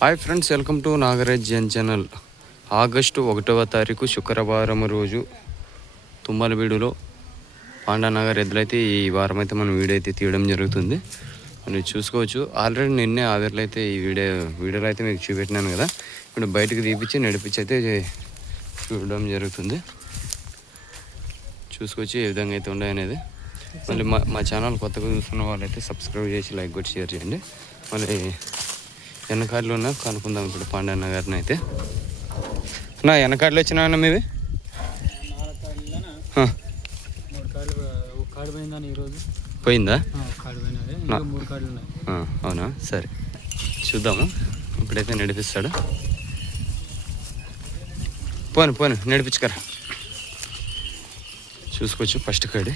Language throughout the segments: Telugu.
Hi friends, welcome to Nagaraj Jan channel. August 1వ తారీఖు శుక్రవారం రోజు తుమ్మలవీడులో పాండానగర్ ఎద్దులైతే ఈ వారం అయితే మనం వీడియో అయితే తీయడం జరుగుతుంది. మీరు చూసుకోవచ్చు. ఆల్రెడీ నిన్నే ఆవేర్లు అయితే ఈ వీడియోలో అయితే మీకు చూపెట్టినాను కదా. ఇప్పుడు బయటకు తీపిచ్చి నడిపించి అయితే చూడడం జరుగుతుంది. చూసుకోవచ్చు ఏ విధంగా అయితే ఉన్నాయనేది. మళ్ళీ మా ఛానల్ కొత్తగా చూస్తున్న వాళ్ళైతే సబ్స్క్రైబ్ చేసి లైక్ కొట్టి షేర్ చేయండి. మళ్ళీ వెనకాడలు ఉన్నా కనుక్కుందాం ఇప్పుడు పాండన్న గారిని అయితే. నా వెనకాడలు వచ్చినా మీవి పోయిందా? అవునా, సరే చూద్దాము. ఇప్పుడైతే నడిపిస్తాడు. పోను నడిపించుకరా. చూసుకోవచ్చు ఫస్ట్ కాడి.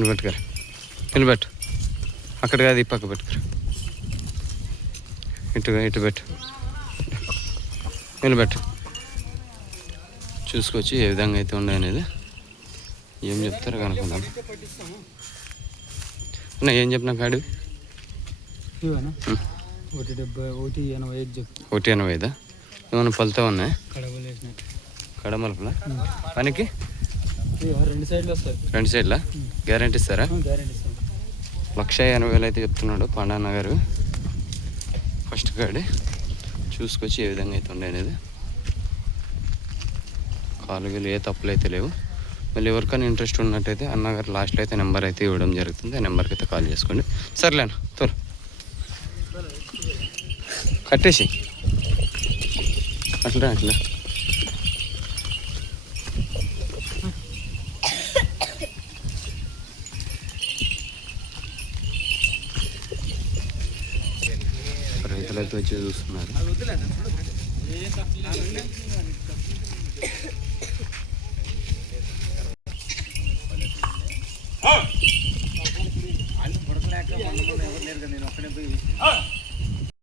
నిలబెట్టుకరా, నిలబెట్టు. అక్కడ కాదు, ఈ పక్క పెట్టుకురా. ఇటు పెట్టు, నిలబెట్టు. చూసుకోవచ్చు ఏ విధంగా అయితే ఉండే అనేది. ఏం చెప్తారో కనుక్కుందాం. ఏం చెప్పినా కాడు 180. ఏమైనా పలుతా ఉన్నాయి కడమలుపులా పనికి? 2 సైడ్లా గ్యారంటీ ఇస్తారా? 180,000 అయితే చెప్తున్నాడు పాండన్న గారు. ఫస్ట్ గాడి చూసుకొచ్చి ఏ విధంగా అయితే ఉండే అనేది. కాలుగలు ఏ తప్పులు అయితే లేవు. మళ్ళీ ఎవరికైనా ఇంట్రెస్ట్ ఉన్నట్టయితే అన్నగారు లాస్ట్లో అయితే నెంబర్ అయితే ఇవ్వడం జరుగుతుంది. ఆ నెంబర్కి అయితే కాల్ చేసుకోండి. సర్లేనా తోలు కట్టేసి అట్లా రైతులైతే వచ్చి చూస్తున్నారు. నేను ఒక్కడే పోయి